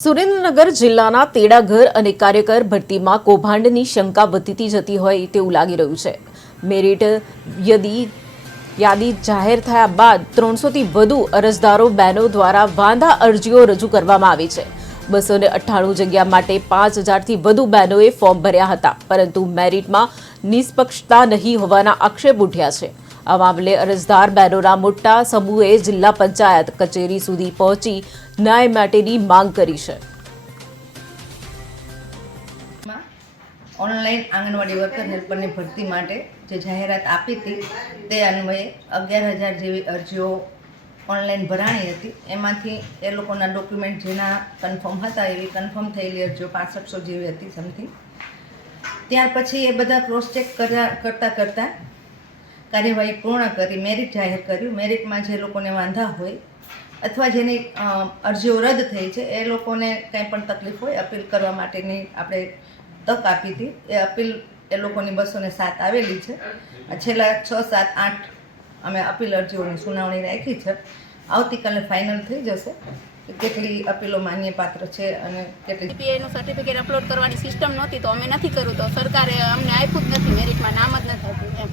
સુરેન્દ્રનગર જિલ્લાના તેડાગર અને કાર્યકર ભરતીમાં કૌભાંડની શંકા વધતી જતી હોય તેવું લાગી રહ્યું છે। મેરિટ યાદી જાહેર થયા બાદ 300થી વધુ અરજદારો બહેનો દ્વારા વાંધા અરજીઓ રજૂ કરવામાં આવી છે। 298 જગ્યા માટે 5000થી વધુ બહેનોએ ફોર્મ ભર્યા હતા, પરંતુ મેરિટમાં નિષ્પક્ષતા નહીં હોવાના આક્ષેપ ઉઠ્યા છે। આ મામલે અરજદાર બહેનોના મોટા સમૂહે જિલ્લા પંચાયત કચેરી સુધી પહોંચી ન્યાય માટેની માંગ કરી છે। ઓનલાઈન આંગણવાડી વર્કર હેલ્પરની ભરતી માટે જે જાહેરાત આપી હતી તે અન્વયે 11,000 જેવી અરજીઓ ઓનલાઈન ભરાણી હતી। એમાંથી એ લોકોના ડોક્યુમેન્ટ જેના કન્ફર્મ હતા એવી કન્ફર્મ થયેલી અરજીઓ 6500 જેવી હતી સમથિંગ। ત્યાર પછી એ બધા ક્રોસ ચેક કરતાં કાર્યવાહી પૂર્ણ કરી મેરિટ જાહેર કર્યું। મેરિટમાં જે લોકોને વાંધા હોય અથવા જેની અરજીઓ રદ થઈ છે એ લોકોને કંઈ પણ તકલીફ હોય અપીલ કરવા માટેની આપણે તક આપી હતી। એ અપીલ એ લોકોની 207 આવેલી છે। છેલ્લા 6, 7, 8 અમે અપીલ અરજીઓની સુનાવણી રાખી છે। આવતીકાલે ફાઇનલ થઈ જશે કેટલી અપીલો માન્ય પાત્ર છે અને કેટલી પીઆઈનું સર્ટિફિકેટ અપલોડ કરવાની સિસ્ટમ નહોતી તો અમે નથી કર્યું, તો સરકારે અમને આપ્યું જ નથી, મેરિટમાં નામ જ નથી આપ્યું એમ।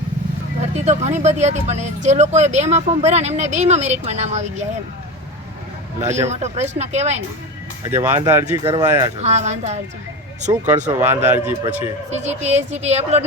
ભરતી તો ઘણી બધી હતી પણ જે લોકોએ 2માં ફોર્મ ભર્યા ને એમને 2માં મેરિટમાં નામ આવી ગયા એમ। એ મોટો પ્રશ્ન કહેવાય ને। આજે વાંધા અરજી કરવાયા છો? હા, વાંધા અરજી શું કરશો વાંધા અરજી પછી? CGP SGP upload